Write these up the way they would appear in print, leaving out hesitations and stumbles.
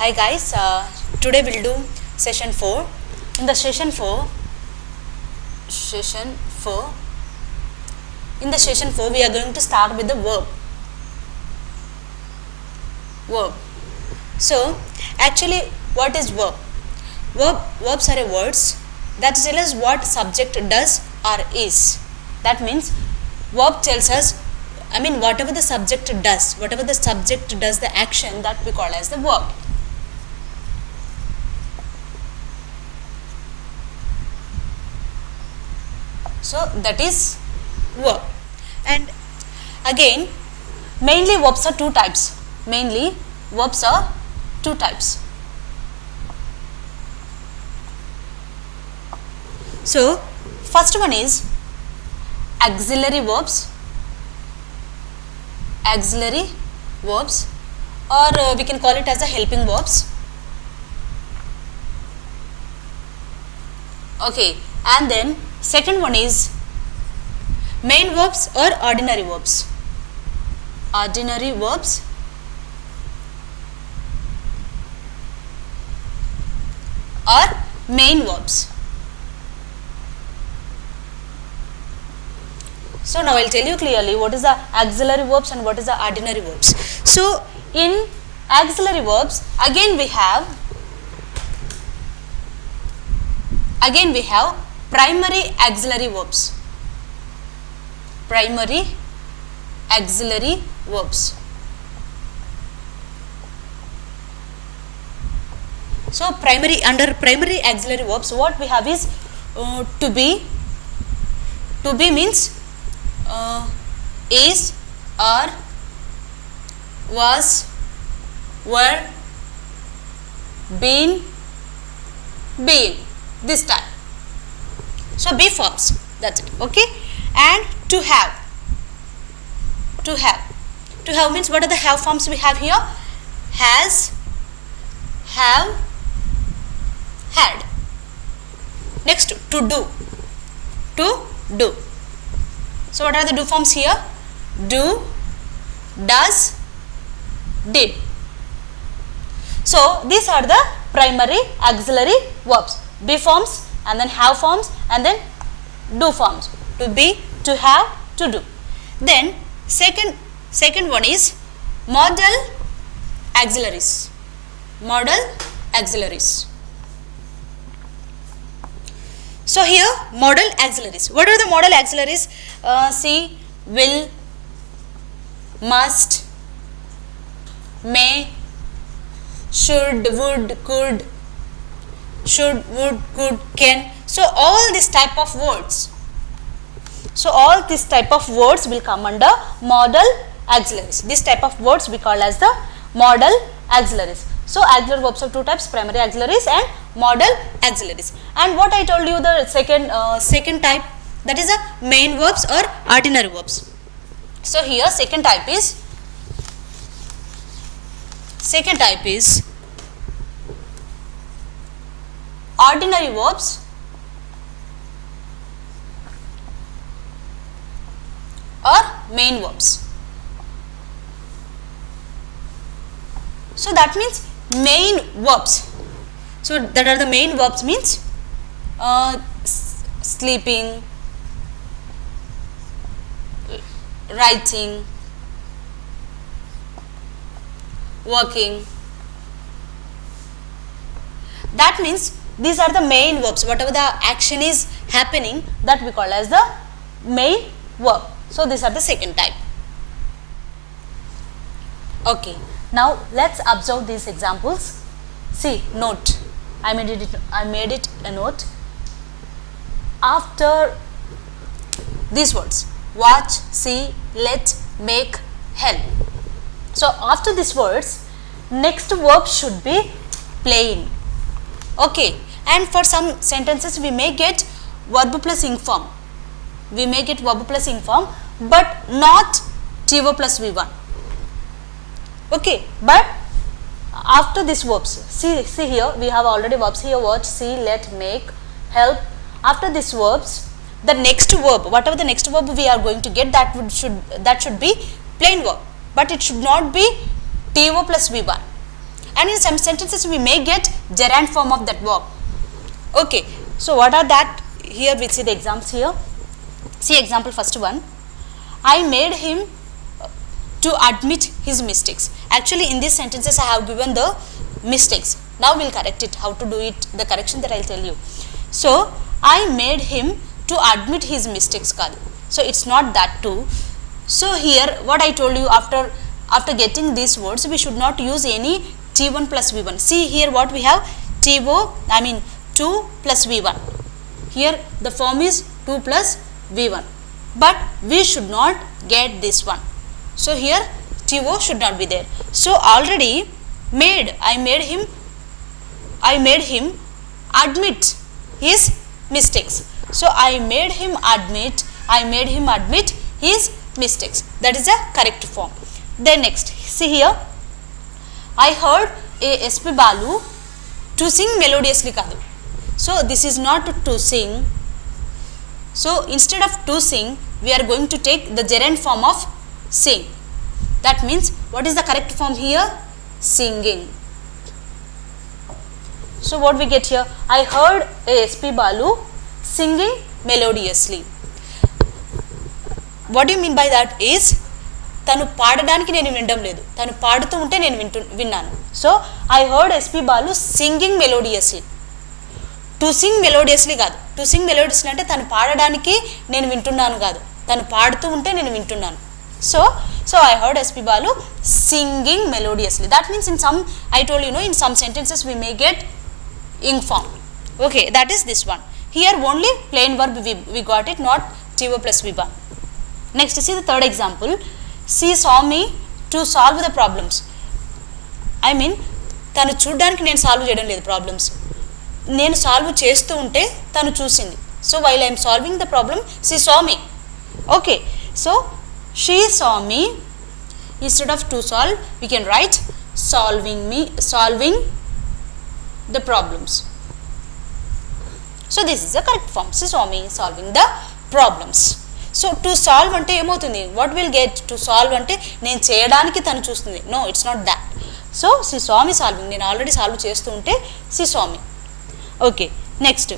Hi guys, today we'll do session 4. In the session 4, we are going to start with the verb. So actually what is verb? Verbs are words that tell us what subject does or is. That means verb tells us, whatever the subject does the action, that we call as the verb. So that is verb. And again, mainly verbs are two types. So first one is auxiliary verbs, or we can call it as a helping verbs. Okay, and then second one is main verbs or ordinary verbs. Or main verbs. So now I will tell you clearly what is the auxiliary verbs and what is the ordinary verbs. So in auxiliary verbs, again we have primary auxiliary verbs. So under primary auxiliary verbs, what we have is to be. To be means is, are, was, were, been, being, this type. So be forms, that's it. Okay, and to have means, what are the have forms we have here? Has, have, had. Next, to do. So what are the do forms here? Do, does, did. So these are the primary auxiliary verbs. Be forms, and then have forms, and then do forms. To be, to have, to do. Then second one is modal auxiliaries. So here modal auxiliaries. What are the modal auxiliaries? See, will, must, may, should, would, could, can. So all this type of words. Will come under modal auxiliaries. This type of words we call as the modal auxiliaries. So auxiliary verbs of two types, primary auxiliaries and modal auxiliaries. And what I told you, the second type, that is the main verbs or ordinary verbs. So here second type is ordinary verbs or main verbs. So that means main verbs. So that are the main verbs means sleeping, writing, working. That means these are the main verbs. Whatever the action is happening, that we call as the main verb. So these are the second type. Okay, now let's observe these examples. See, note. I made it a note. After these words, watch, see, let, make, help. So after these words, next verb should be playing. Okay, and for some sentences we may get verb plus ing form. But not TO plus V1. Okay, but after these verbs, see here we have already verbs here: watch, see, let, make, help. After these verbs, the next verb, whatever the next verb we are going to get, that should be plain verb, but it should not be TO plus V1. and in some sentences we may get gerund form of that verb. Okay, so what are that? Here we see the examples here. See example first one. I made him to admit his mistakes. Actually in these sentences I have given the mistakes. Now we'll correct it. How to do it, the correction that I'll tell you. So I made him to admit his mistakes kaadu. So it's not that too. So here what I told you, after getting these words we should not use any T1 plus V1. See here what we have, 2 plus V1. Here the form is 2 plus V1, but we should not get this one. So here TO should not be there. So already I made him admit his mistakes. So I made him admit his mistakes. That is the correct form. Then next, see here, I heard a SP Balu to sing melodiously kaadu. So this is not to sing. So instead of to sing, we are going to take the gerund form of sing. That means what is the correct form here? Singing. So what we get here? I heard a SP Balu singing melodiously. What do you mean by that is, తను పాడడానికి నేను వినడం లేదు, తను పాడుతూ ఉంటే నేను విన్నాను. So I heard SP Balu singing melodiously. To sing melodiously కాదు. టు సింగ్ మెలోడియస్లీ అంటే తను పాడడానికి నేను వింటున్నాను కాదు, తను పాడుతూ ఉంటే నేను వింటున్నాను. So I heard SP Balu singing melodiously. That means in some, I told you know, in some sentences we may get ing form. Okay, that is this one. Here only plain verb we got it, not TO plus V1. Next, see the third example. She saw me to solve the problems. I mean, తను చూడడానికి నేను solve చేయడం లేదు problems, నేను solve చేస్తూ ఉంటే తను చూసింది. So while I'm solving the problem, she saw me. Okay, so she saw me. Instead of to solve, we can write solving the problems. So this is the correct form. She saw me solving the problems. So to solve అంటే ఏమవుతుంది, what will get, to solve అంటే నేను చేయడానికి తను చూస్తుంది. No, it's not that. So see saw me solving, నేను already solve చేస్తూ ఉంటే see saw me. Okay, next,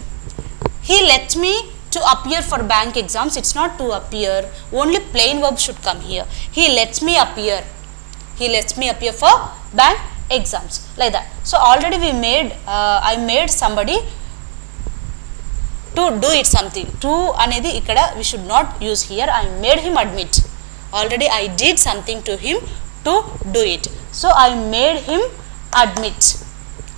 he lets me to appear for bank exams. It's not to appear, only plain verb should come here. He lets me appear for bank exams, like that. So already I made somebody to do it something. To అనేది ఇక్కడ we should not use here. I made him admit. Already I did something to him to do it. So I made him admit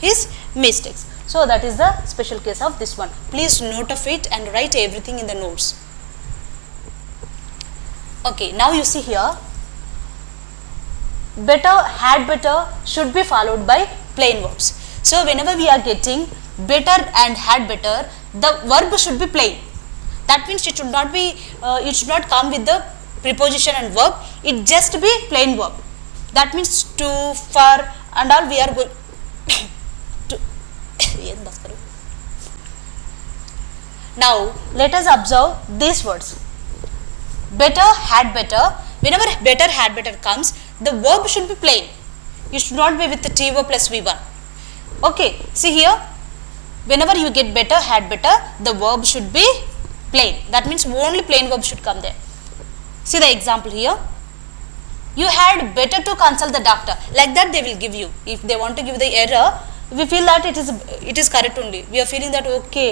his mistakes. So that is the special case of this one. Please note of it and write everything in the notes. Okay, now you see here, better, had better should be followed by plain verbs. So whenever we are getting better and had better, the verb should be plain. That means it should not come with the preposition and verb. It just be plain verb. That means to, for and all we are going to. Now let us observe these words. Better, had better. Whenever better, had better comes, the verb should be plain. It should not be with the TO plus V1. Okay, see here, whenever you get better, had better, the verb should be plain. That means only plain verb should come there. See the example here. You had better to consult the doctor. Like that they will give you. If they want to give the error, we feel that it is correct only. We are feeling that okay,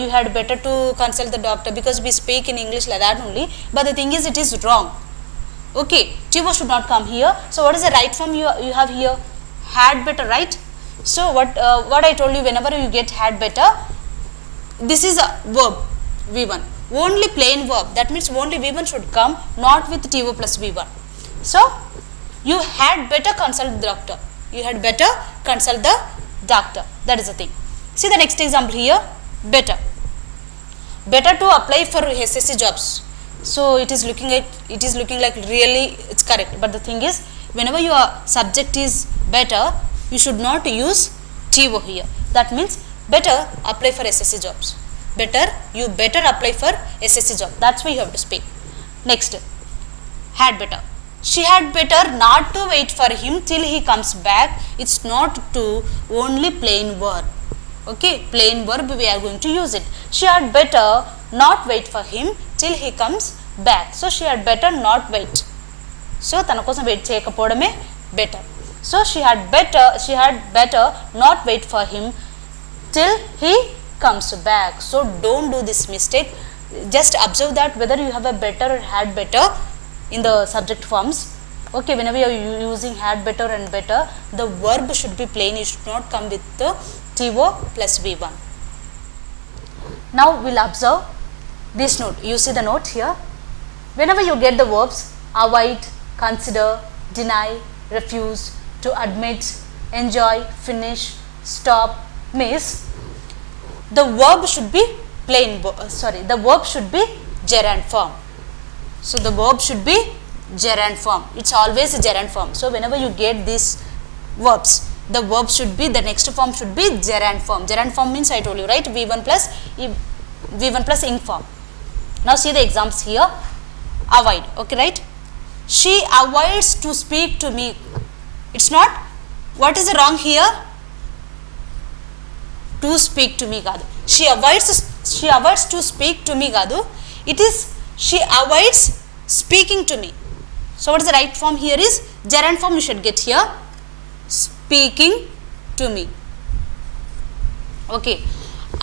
you had better to consult the doctor, because we speak in English like that only. But the thing is, it is wrong. Okay, TO should not come here. So what is the right form you have here? Had better, right? So what I told you, whenever you get had better, this is a verb V1, only plain verb. That means only V1 should come, not with TO plus V1. So you had better consult the doctor. You had better consult the doctor. That is the thing. See the next example here. Better to apply for SSC jobs. So it is looking like really it's correct. But the thing is, whenever your subject is better, you should not use TO here. That means better apply for SSC jobs. You better apply for SSC job. That's why you have to speak. Next, had better. she had better not to wait for him till he comes back. It's not to only plain verb. Okay, plain verb we are going to use it. She had better not wait for him till he comes back. So she had better not wait. So tana kosam wait cheyakapovodame better. So she had better not wait for him till he comes back. So don't do this mistake. Just observe that whether you have a better or had better in the subject forms. Okay, whenever you are using had better and better, the verb should be plain. It should not come with the to plus v1. Now we'll observe this note. You see the note here. Whenever you get the verbs avoid, consider, deny, refuse, to admit, enjoy, finish, stop, miss, the verb should be the verb should be gerund form. So the verb should be gerund form. It's always a gerund form. So whenever you get these verbs, the verb should be, the next form should be gerund form. Gerund form means I told you, right? V1 plus ing form. Now see the examples here. Avoid. Okay, right? She avoids to speak to me. It's not. What is the wrong here? To speak to me కాదు. She avoids to speak to me కాదు. It is she avoids speaking to me. So what is the right form here is gerund form you should get here. Speaking to me. Okay.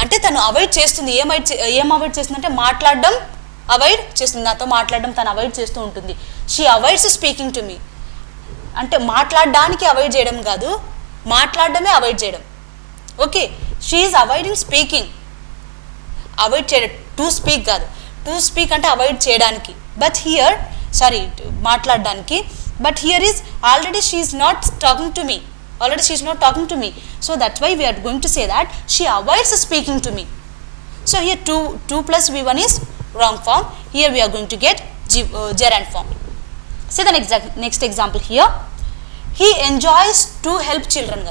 అంటే తను avoid చేస్తుంది. ఏం avoid చేస్తుందంటే మాట్లాడడం avoid చేస్తుంది. నాతో మాట్లాడడం తను అవాయిడ్ చేస్తూ ఉంటుంది. She avoids speaking to me. అంటే మాట్లాడడానికి అవాయిడ్ చేయడం కాదు, మాట్లాడడమే అవాయిడ్ చేయడం. Okay, she is avoiding speaking. Avoid చేయడం, టు స్పీక్ కాదు. టు స్పీక్ అంటే అవాయిడ్ చేయడానికి, బట్ హియర్ మాట్లాడడానికి. But here is already she is not talking to me. Already she is not talking to me. So that's why we are going to say that she avoids speaking to me. So here 2 plus v1 is wrong form. Here we are going to get gerund form. See the next example here. He enjoys to help children.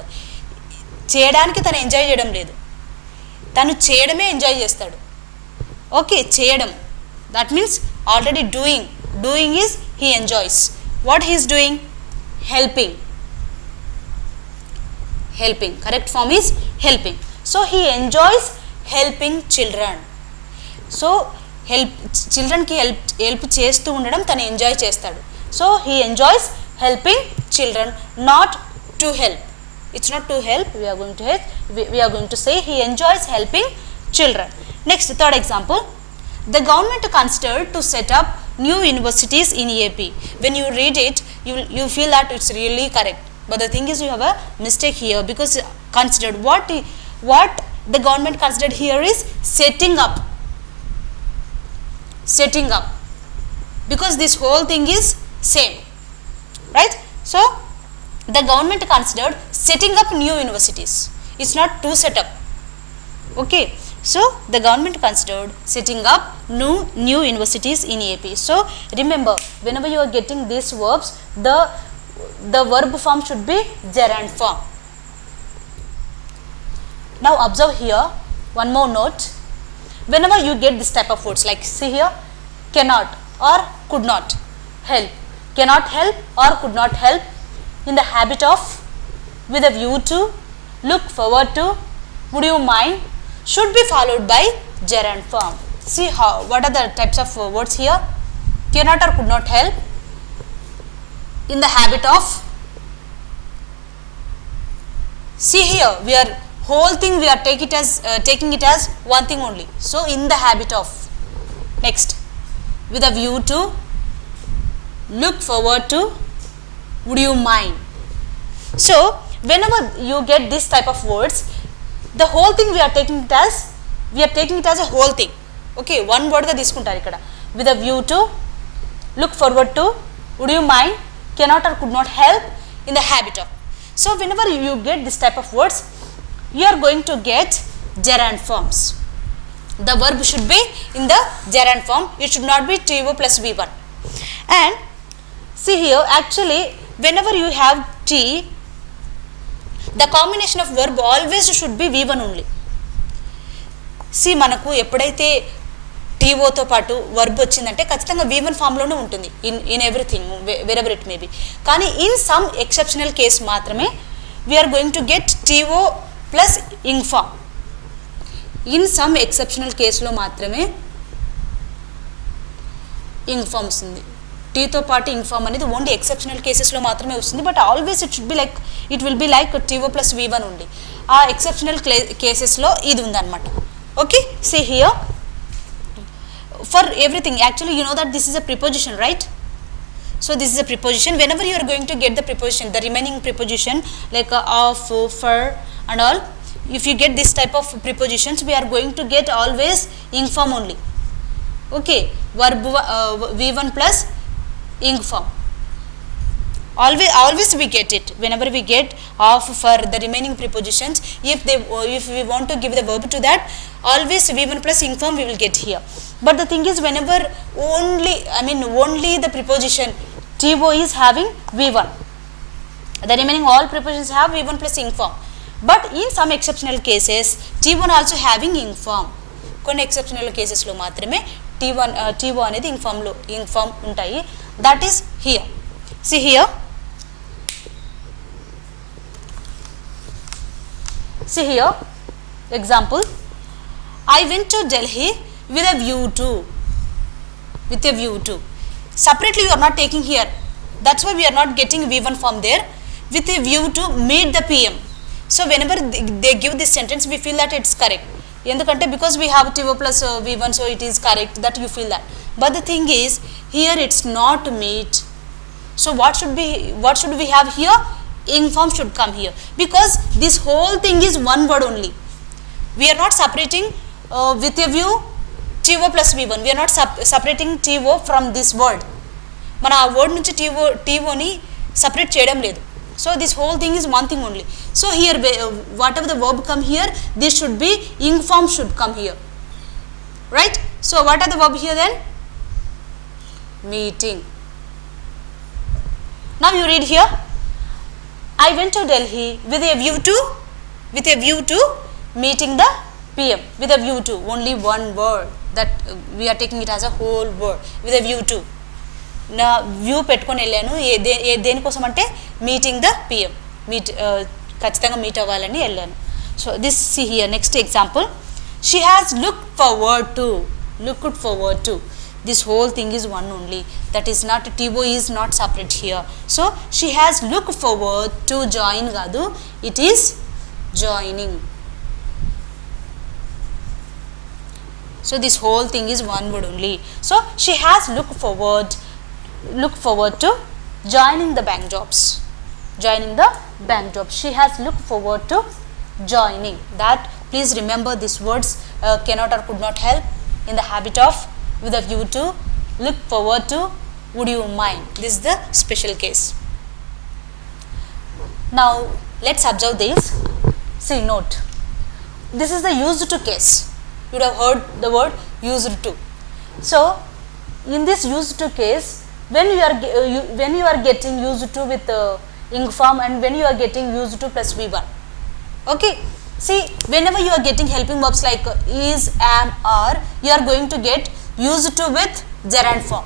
చేయడానికి తను enjoy చేయడం లేదు, తను చేయడమే enjoy చేస్తాడు. Okay, చేయడం, that means already doing is he enjoys. What he is doing? Helping. Correct form is helping. So he enjoys helping children. So children ki help చేస్తూ ఉండడం తను ఎంజాయ్ చేస్తాడు. So he enjoys helping children, not to help. It's not to help. We are going to say he enjoys helping children. Next, third example. The government considered to set up new universities in AP. When you read it, you feel that it's really correct. But the thing is, you have a mistake here, because considered, what the government considered here is setting up, because this whole thing is same, right? So the government considered setting up new universities. It's not to set up. Okay, so the government considered setting up new universities in AP. So remember, whenever you are getting these verbs, the verb form should be gerund form. Now observe here one more note. Whenever you get this type of words, like see here, cannot or could not help, cannot help or could not help, in the habit of, with a view to, look forward to, would you mind, should be followed by gerund form. See what are the types of words here? Cannot or could not help, in the habit of. See here, we are whole thing we are taking it as one thing only. So in the habit of. Next, with a view to, look forward to, would you mind. So whenever you get this type of words, the whole thing we are taking it as a whole thing. Okay, one word ga తీసుకుంటారు ఇక్కడ. With a view to, look forward to, would you mind, cannot or could not help, in the habit of. So whenever you get this type of words, you are going to get gerund forms. The verb should be in the gerund form. It should not be to plus v1. And see here, actually whenever you have t, the combination of verb always should be v1 only. See, manaku eppudaithe టీఓతో పాటు verb వచ్చిందంటే ఖచ్చితంగా V1 ఫామ్లోనే ఉంటుంది in everything wherever it may be. కానీ in some exceptional case మాత్రమే we are going to get T O plus ing form. In some exceptional కేసులో మాత్రమే ing form వస్తుంది. టీతో పాటు ఇంగ్ ఫామ్ అనేది ఓన్లీ ఎక్సెప్షనల్ కేసెస్లో మాత్రమే వస్తుంది. But always it will be like T O plus V1 ఉంది. ఆ ఎక్సెప్షనల్ కేసెస్లో ఇది ఉందన్నమాట. Okay, see here for everything. Actually you know that this is a preposition, right? So this is a preposition. Whenever you are going to get the preposition, the remaining preposition like of, for and all, if you get this type of prepositions, we are going to get always ing form only. Okay, verb V1 plus ing form. Always we get it whenever we get of, for, the remaining prepositions. If we want to give the verb to that, always V1 plus ing form we will get here. But the thing is, whenever only the preposition TO is having V1, the remaining all prepositions have V1 plus ing form. But in some exceptional cases T1 also having ing form. కొన్ని exceptional కేసెస్లో మాత్రమే T1 అనేది ing form ఉంటాయి. That is here. See here. See here, example, I went to Delhi with a view to. Separately you are not taking here. That's why we are not getting V1 form there. With a view to meet the PM. So whenever they give this sentence, we feel that it's correct. Endukante because we have TO plus V1, so it is correct, that you feel that. But the thing is, here it's not meet. So what should we have here? Ing form should come here, because this whole thing is one word only. We are not separating with a view TO plus V1. We are not separating TO from this word. మన ఆ word నుంచి TOని separate చేయడం లేదు. So this whole thing is one thing only. So here whatever the verb come here, this should be ing form should come here, right? So what are the verb here then? Meeting. Now you read here, I went to Delhi with a view to meeting the PM. With a view to, only one word, that we are taking it as a whole word. With a view to, నా view పెట్టుకొని వెళ్ళాను దేనికోసం అంటే meeting the PM, ఖచ్చితంగా meet అవ్వాలని వెళ్ళాను. So this see here, next example, she has looked forward to. This whole thing is one only, that is not, TO is not separate here. So she has looked forward to join కాదు, it is joining. So this whole thing is one word only. So she has looked forward to joining the bank jobs. She has looked forward to joining. That please remember, these words cannot or could not help in the habit of with a view to, look forward to, would you mind. This is the special case. Now let's observe this. See, note, this is the used to case. You would have heard the word used to. So in this used to case, when you are getting used to with ing form, and when you are getting used to plus V1. Okay, see, whenever you are getting helping verbs like is, am, are, you are going to get used to with gerund form.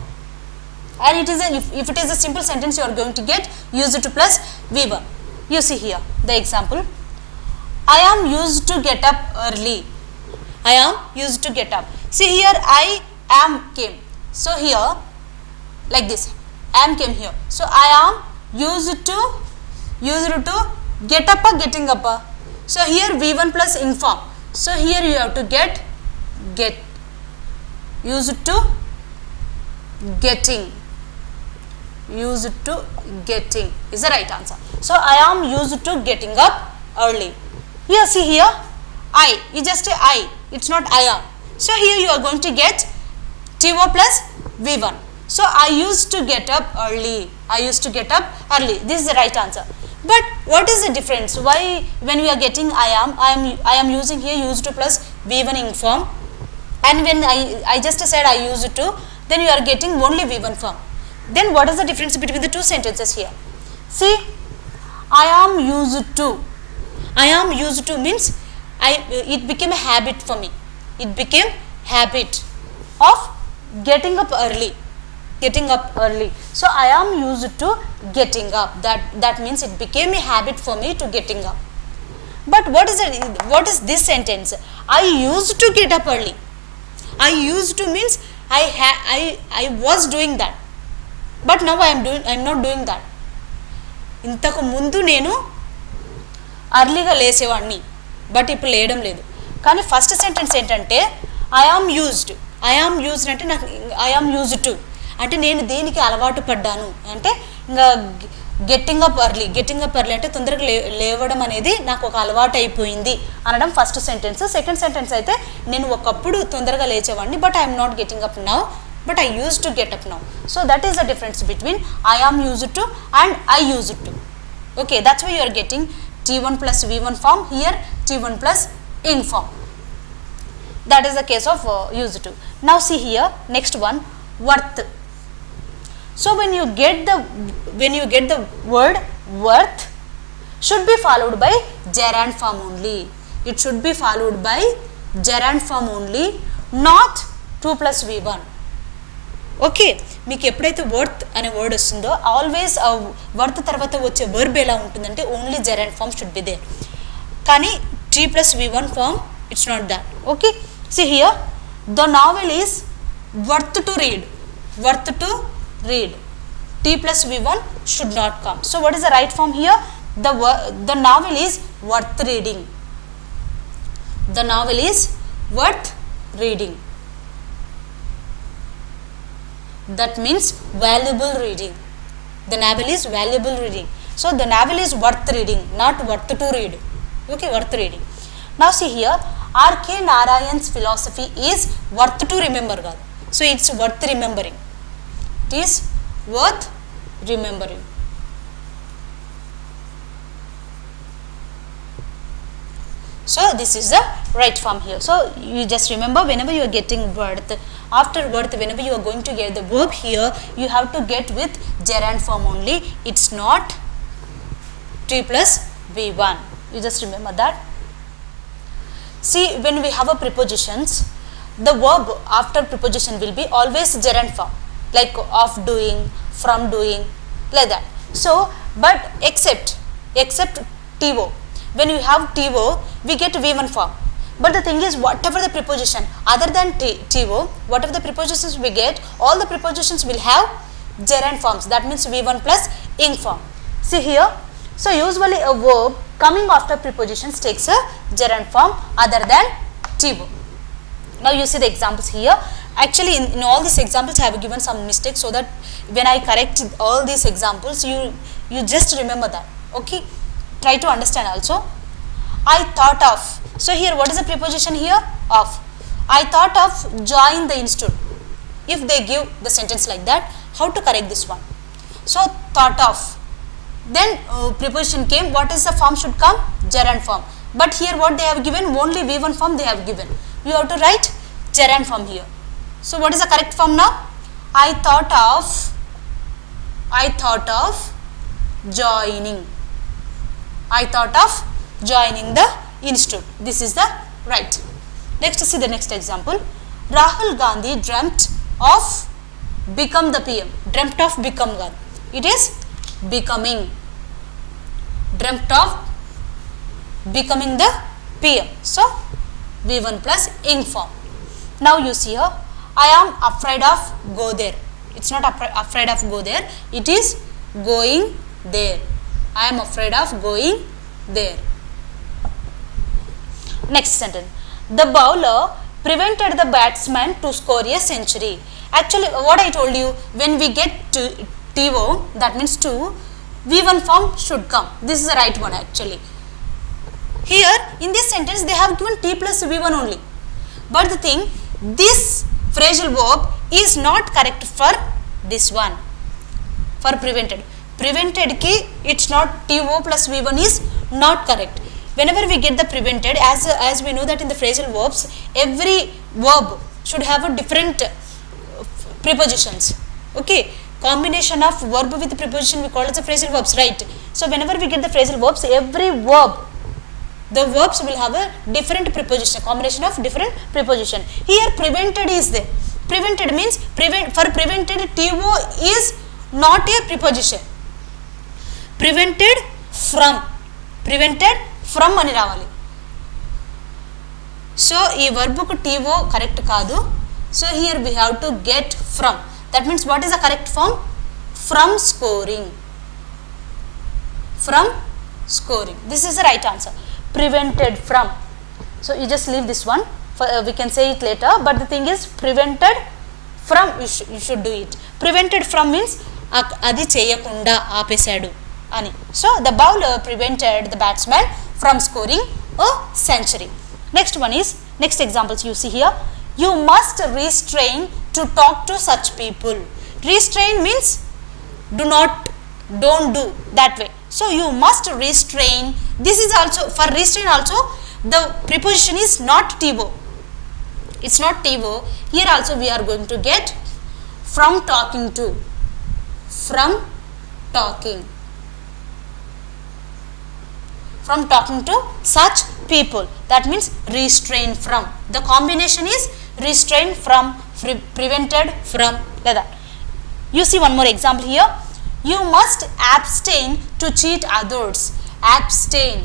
And it is if it is a simple sentence, you are going to get used to plus V1. You see here the example, I am used to get up early. See here, I am came. So here like this, am came here. So I am used to get up or getting up. So here V1 plus ing form. So here you have to get used to getting is the right answer. So I am used to getting up early. Here see here, I is just a I, it's not I am. So here you are going to get TO plus V1. So I used to get up early. This is the right answer. But what is the difference? Why when we are getting I am using here used to plus V1 ing form, and when I just said I used to, then you are getting only V1 form. Then what is the difference between the two sentences here? See, I am used to means it became a habit for me. It became habit of getting up early. Getting up early. So I am used to getting up. That means it became a habit for me to getting up. But what is this sentence? I used to get up early. I used to means I was doing that. But now I am not doing that. ఇంతకు ముందు నేను అర్లీగా లేసేవాడిని, but ఇప్పుడు లేయడం లేదు. కానీ first sentence ఏంటంటే I am used అంటే నాకు ఐ ఆమ్ యూజ్డ్ టు అంటే నేను దేనికి అలవాటు పడ్డాను అంటే ఇంకా గెట్టింగ్ అప్ ఎర్లీ అంటే తొందరగా లేవడం అనేది నాకు ఒక అలవాటు అయిపోయింది అనడం ఫస్ట్ సెంటెన్స్. సెకండ్ సెంటెన్స్ అయితే నేను ఒకప్పుడు తొందరగా లేచేవాడిని, but I'm not getting up now, but I used to get up now. So that is the difference between I am used to and I used to. Okay, that's why you are getting T1 plus V1 form, here T1 plus ing form. That is the case of used to. Now see here, next one, worth. So when you get the word worth, should be followed by gerund form only. It should be followed by gerund form only, not 2 plus V1. Okay, మీకు ఎప్పుడైతే worth అనే word వస్తుందో always worth తర్వాత వచ్చే verb ఎలా ఉంటుందంటే only gerund form should be there. కానీ T plus V1 form it's not that. Okay, see here the novel is worth to read. T plus V1 should not come. So what is the right form here? The novel is worth reading. The novel is worth reading. That means valuable reading. The novel is valuable reading. So the novel is worth reading, not worth to read. Okay, worth reading. Now see here, R.K. Narayan's philosophy is worth to remember. So it's worth remembering. It is worth remembering. So this is the right form here. So you just remember, whenever you are getting worth, after worth, whenever you are going to get the verb here, you have to get with gerund form only. It's not T plus V1. You just remember that. See, when we have a prepositions, the verb after preposition will be always gerund form, like of doing, from doing, like that. So, but except TO. When you have TO, we get V1 form. But the thing is, whatever the preposition other than TO, whatever the prepositions we get, all the prepositions will have gerund forms. That means V1 plus ing form. See here, so usually a verb coming after prepositions takes a gerund form other than TO. Now you see the examples here. Actually in all these examples I have given some mistakes, so that when I correct all these examples, you just remember that. Okay, try to understand also. I thought of. So here what is the preposition here? Of. I thought of join the institute. If they give the sentence like that, how to correct this one? So thought of. Then preposition came. What is the form should come? Gerund form. But here what they have given? Only V1 form they have given. You have to write gerund form here. So what is the correct form now? I thought of joining. I thought of joining the institute. This is the right. Next, see the next example. Rahul Gandhi dreamt of become the PM. Dreamt of become Gandhi. It is becoming. Dreamt of becoming the PM. So V1 plus ing form. Now you see here, I am afraid of go there. It's not afraid of go there. It is going there. I am afraid of going there. Next sentence. The bowler prevented the batsman to score a century. Actually, what I told you, when we get to TO, that means to, V1 form should come. This is the right one actually. Here, in this sentence, they have given T plus V1 only. But the thing, this phrasal verb is not correct for this one. For prevented. Prevented ki, it's not TO plus V1 is not correct. Whenever we get the prevented, as we know that in the phrasal verbs, every verb should have a different prepositions. Okay, combination of verb with preposition we call it the phrasal verbs, right? So whenever we get the phrasal verbs, every verb, the verbs will have a different preposition, combination of different preposition. Here prevented is there. Prevented means for prevented to is not a preposition. Prevented from అని రావాలి. So ఈ వర్బ్కు to correct కాదు. So here we have to get from. That means what is the correct form? From scoring. This is the right answer. Prevented from. So you just leave this one. We can say it later, but the thing is prevented from, you should do it. Prevented from means adi cheyakunda ఆపేశాడు అని. So the bowler prevented the batsman from scoring a century. Next examples you see here. You must restrain to talk to such people. Restrain means don't do that way. So you must restrain. This is also, for restrain also the preposition is not to. It's not to. Here also we are going to get from talking to. From talking to such people. That means restrain from. The combination is restrain from, prevented from, like that. You see one more example here. You must abstain to cheat others. Abstain.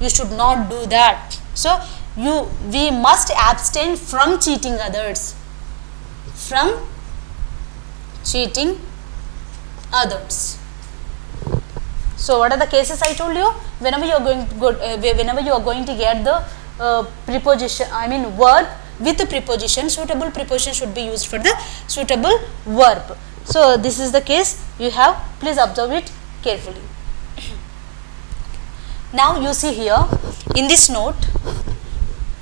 You should not do that. So we must abstain from cheating others. From cheating others. So what are the cases I told you? Whenever you are going to get the preposition, I mean verb with the preposition, suitable preposition should be used for the suitable verb. So this is the case you have. Please observe it carefully. Now you see here in this note,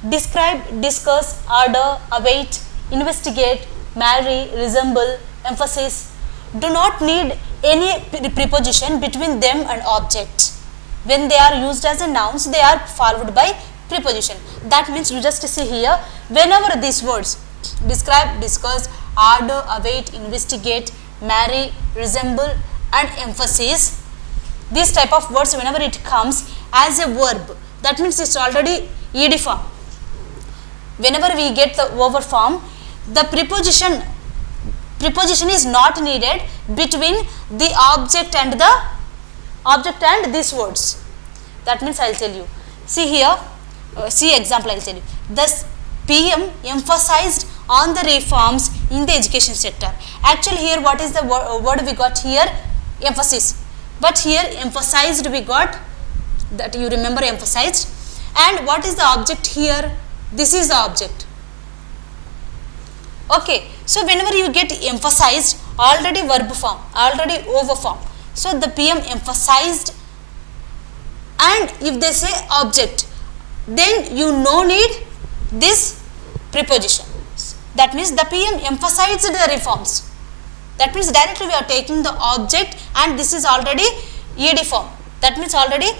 describe, discuss, order, await, investigate, marry, resemble, emphasis do not need any preposition between them and object. When they are used as a nouns, they are followed by preposition. That means you just see here, whenever these words describe, discuss, order, await, investigate, marry, resemble and emphasis, this type of words, whenever it comes as a verb, that means it's already ed form. Whenever we get the over form, the preposition is not needed between the object and these words. That means I'll tell you. See here, see example I'll tell you. Thus PM emphasized on the reforms in the education sector. Actually here what is the word we got here? Emphasis. But here emphasized we got, that you remember emphasized. And what is the object here? This is the object. Okay, so whenever you get emphasized, already verb form, already over form. So the PM emphasized, and if they say object, then you no need this preposition. That means the PM emphasized the reforms. That means directly we are taking the object and this is already ed form. That means already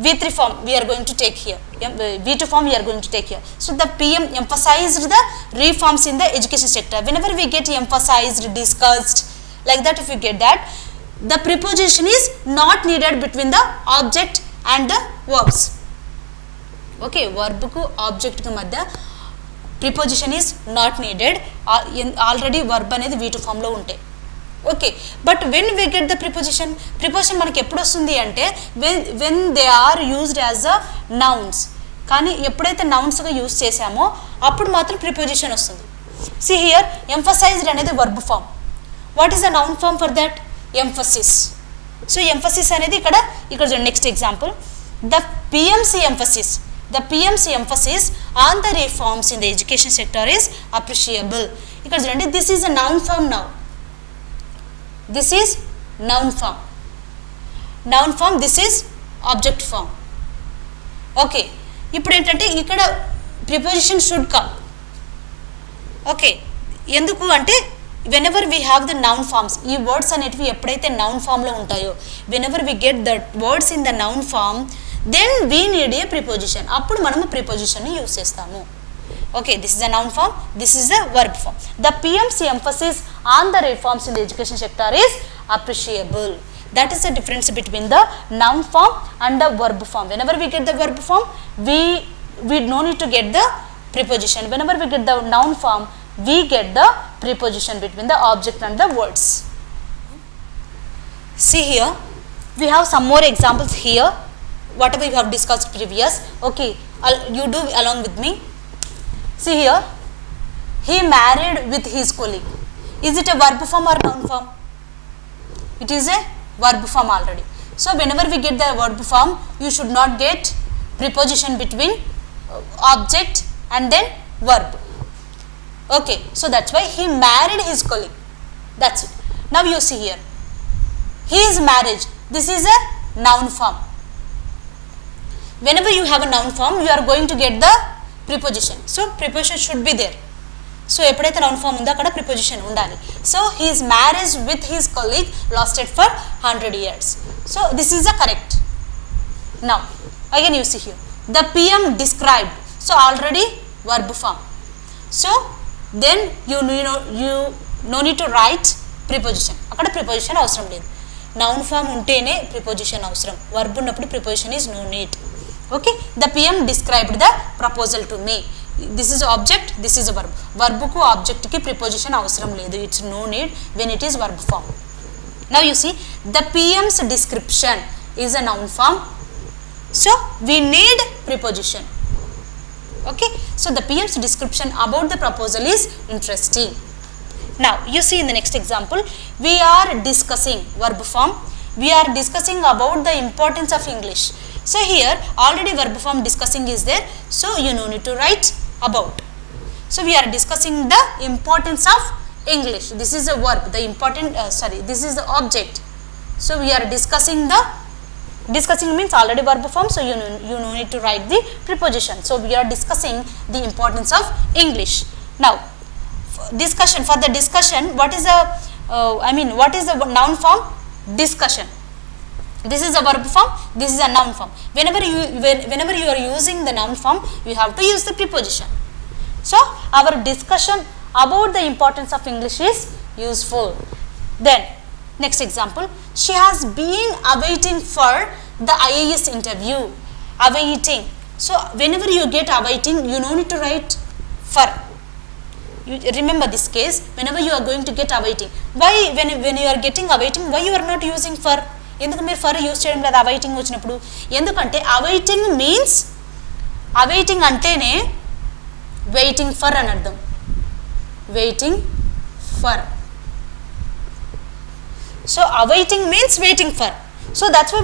V3 form we are going to take here. V2 form we are going to take here. So the PM emphasized the reforms in the education sector. Whenever we get emphasized, discussed, like that, if you get that, the preposition is not needed between the object and the verbs. Okay, verb ku object ku madhya preposition is not needed. Already verb anedi V2 form lo unte. Okay, but when we get the preposition మనకి ఎప్పుడు వస్తుంది అంటే when they are used as a nouns. కానీ ఎప్పుడైతే నౌన్స్గా use చేసామో అప్పుడు మాత్రం preposition వస్తుంది. See here, emphasized అనేది verb form. What is the noun form for that? Emphasis. So emphasis అనేది ఇక్కడ next example, the PMC emphasis on the reforms in the education sector is appreciable. ఇక్కడ చూడండి, this is a noun form now. This is noun form. This is object form. Okay, ఇప్పుడు ఏంటంటే ఇక్కడ preposition should come. Okay, ఎందుకు అంటే whenever we have the noun forms, ఈ words అనేటివి ఎప్పుడైతే noun form లో ఉంటాయో, whenever we get the words in the noun form, then we need a preposition. అప్పుడు మనము preposition ని యూస్ చేస్తాము. Okay, this is a noun form, this is a verb form. The PMC emphasis on the reforms in the education sector is appreciable. That is the difference between the noun form and the verb form. Whenever we get the verb form, we no need to get the preposition. Whenever we get the noun form, we get the preposition between the object and the words. See here, we have some more examples here, whatever you have discussed previous. Okay, you do along with me. See here, he married with his colleague. Is it a verb form or noun form? It is a verb form already. So whenever we get the verb form, you should not get preposition between object and then verb. Okay, so that's why he married his colleague. That's it. Now you see here, his marriage, this is a noun form. Whenever you have a noun form, you are going to get the preposition. So preposition should be there. So ఎప్పుడైతే noun form ఉందో అక్కడ preposition ఉండాలి. So his marriage with his colleague lasted for 100 years. So this is the correct. Now again you see here, the PM described. So already verb form. So then you no need to write preposition. అక్కడ preposition అవసరం లేదు. Noun form ఉంటేనే preposition అవసరం. Verb ఉన్నప్పుడు preposition is no need. Okay, the PM described the proposal to me. This is object, this is a verb. Verb ku object ki preposition అవసరం లేదు. It's no need when it is verb form. Now you see, the PM's description is a noun form. So we need preposition. Okay, so the PM's description about the proposal is interesting. Now you see in the next example, we are discussing verb form. We are discussing about the importance of English. So here already verb form discussing is there, so you no need to write about. So we are discussing the importance of English. This is a verb, the important this is the object. So we are discussing means already verb form, so you no need to write the preposition. So we are discussing the importance of English. Now discussion, for the discussion, what is the noun form? Discussion. This is a verb form, this is a noun form. Whenever you are using the noun form, you have to use the preposition. So our discussion about the importance of English is useful. Then next example, she has been awaiting for the IAS interview. Awaiting. So whenever you get awaiting, you no need to write for. You remember this case, whenever you are going to get awaiting. Why when you are getting awaiting, why you are not using for? ఎందుకు మీరు for use చేయడం లేదు awaiting వచ్చినప్పుడు? ఎందుకంటే awaiting means, awaiting అంటేనే waiting for అని అర్థం. Waiting for. So awaiting means waiting for. So that's why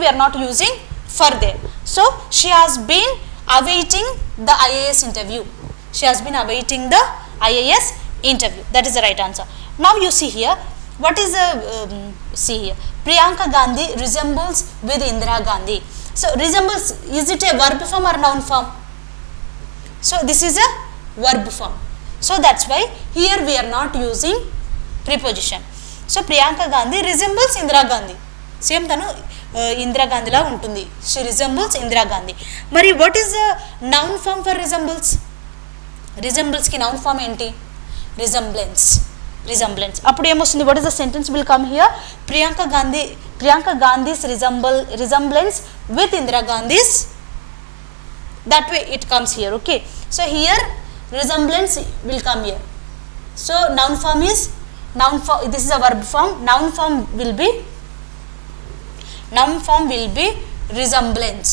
we are not using for there. So she has been awaiting the IAS interview. She has been awaiting the IAS interview. That is the right answer. Now you see here, what is the see here, Priyanka Gandhi resembles with Indira Gandhi. So resembles, is it a verb form or noun form? So this is a verb form. So that's why here we are not using preposition. So Priyanka Gandhi resembles Indira Gandhi. Same tanu Indira Gandhi la untundi. She resembles Indira Gandhi. Mari what is the noun form for resembles? Resembles ki noun form enti? Resemblance. అప్పుడు ఏమొస్తుంది? what is the sentence will come here? Priyanka Gandhi's resemblance with Indira Gandhi's, that way it comes here. Okay, so here resemblance will come here. So noun form, this is a verb form. Noun form will be resemblance.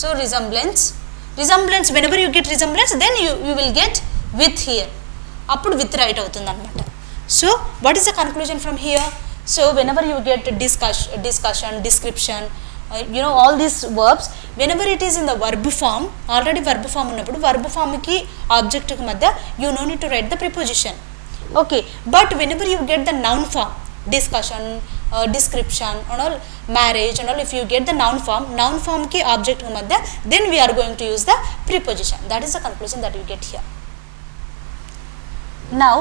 So resemblance, whenever you get resemblance, then you will get with here. అప్పుడు with right అవుతుంది అనమాట. So what is the conclusion from here? So whenever you get discussion, description, all these verbs, whenever it is in the verb form, already verb form ఉన్నప్పుడు verb form కి object కి మధ్య you no need to write the preposition. Okay, but whenever you get the noun form, discussion, description and all, marriage and all, if you get the noun form ki object ki madhya, then we are going to use the preposition. That is the conclusion that you get here. Now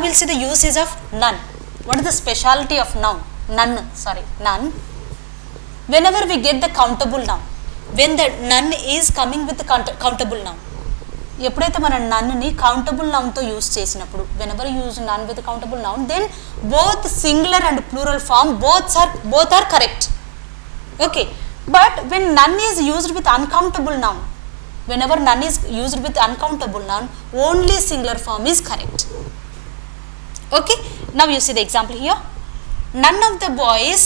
we'll see the usage of none. What is the speciality of noun? None. Whenever we get the countable noun, when the none is coming with the countable noun, ఎప్పుడైతే మనం నన్నుని countable నౌన్తో use చేసినప్పుడు, whenever use none with countable noun, then both singular and plural form both are correct. Okay, but when none is used with uncountable noun, whenever none is used with uncountable noun, only singular form is correct. Okay, now you see the example here. None of the boys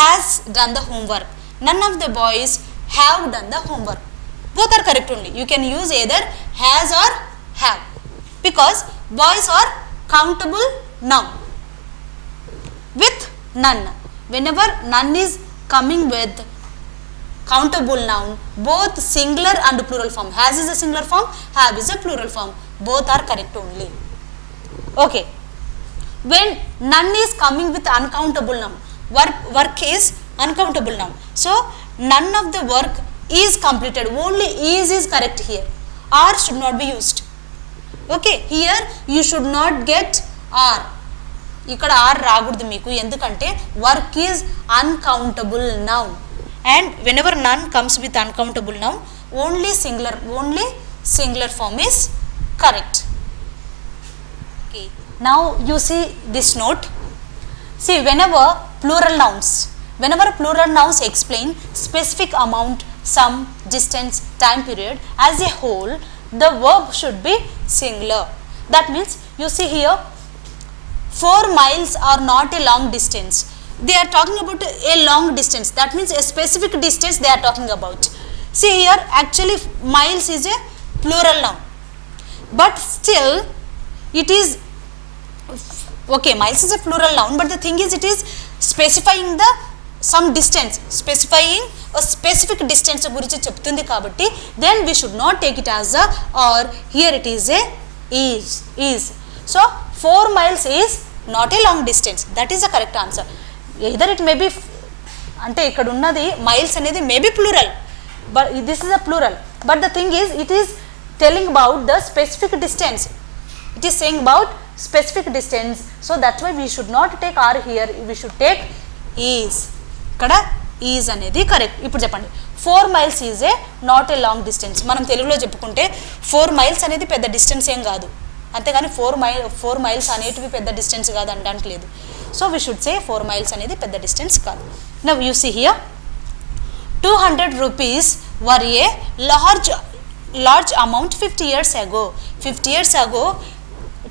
has done the homework. None of the boys have done the homework. Both are correct only. You can use either has or have, because boys are countable noun with none. Whenever none is coming with countable noun, both singular and plural form. Has is a singular form, have is a plural form. Both are correct only. Okay. When none is coming with uncountable noun, work is uncountable noun. So none of the work is completed. Only is correct here. Or should not be used. Okay. Here you should not get or. ఇక్కడ or రాకూడదు మీకు, ఎందుకంటే work is uncountable noun, and whenever none comes with uncountable noun, only singular form is correct. Okay, now you see this note. See, whenever plural nouns explain specific amount, sum, distance, time period as a whole, the verb should be singular. That means you see here, 4 miles are not a long distance. They are talking about a long distance. That means a specific distance they are talking about. See here, actually miles is a plural noun, but still it is okay, miles is a plural noun, but the thing is it is specifying the some distance, specifying a specific distance గురించి చెప్తుంది కాబట్టి then we should not take it as a or, here it is a is. So 4 miles is not a long distance. That is the correct answer. Either it may be, అంటే ఇక్కడ ఉన్నది miles అనేది may be plural, but this is a plural, but the thing is it is telling about the specific distance. It is saying about specific distance, so that's why we should not take are here, we should take is. ఇక్కడ is అనేది correct. ఇప్పుడు చెప్పండి, 4 miles is a not a long distance. మనం తెలుగులో చెప్పుకుంటే 4 miles అనేది పెద్ద distance ఏం కాదు, అంతేగాని 4 miles అనేటివి పెద్ద డిస్టెన్స్ కాదు అనడానికి లేదు. So we should say 4 miles అనేది పెద్ద డిస్టెన్స్ కాదు. Now you see here, 200 rupees were a large amount 50 years ago. 50 years ago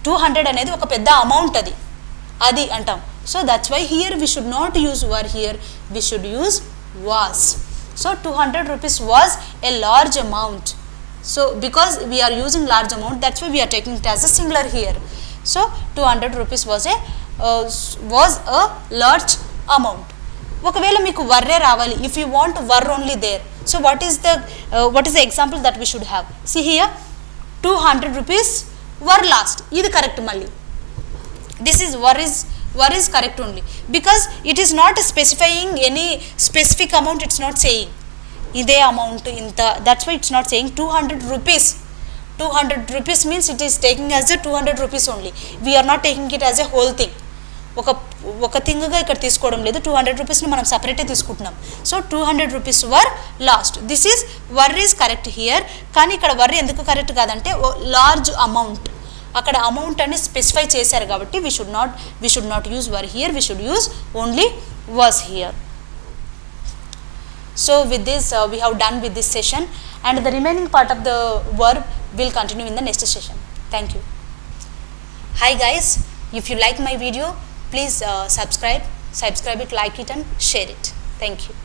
200 అనేది ఒక పెద్ద అమౌంట్, అది అంటాం. So that's why here we should not use were, here we should use was. So 200 rupees was a large amount. So because we are using large amount, that's why we are taking it as a singular here. So 200 rupees was a large amount. ఒకవేళ మీకు వర్రే రావాలి, if you want were only there, so what is the example that we should have? See here, 200 rupees were lost. ఇది correct. మళ్ళీ this is were is correct only, because it is not specifying any specific amount. It's not saying ఇదే amount ఇంత, that's why it's not saying 200 rupees. 200 rupees means it is taking as a 200 rupees only. We are not taking it as a whole thing. ఒక థింగ్గా ఇక్కడ తీసుకోవడం లేదు, 200 rupeesని మనం సపరేటే తీసుకుంటున్నాం. So 200 rupees were lost. This is were is correct here. కానీ ఇక్కడ వర్ ఎందుకు correct కాదంటే లార్జ్ అమౌంట్, అక్కడ అమౌంట్ అని స్పెసిఫై చేశారు కాబట్టి we should not use were here, we should use only was here. So with this we have done with this session, and the remaining part of the verb will continue in the next session. Thank you. Hi guys, if you like my video, please subscribe it, like it and share it. Thank you.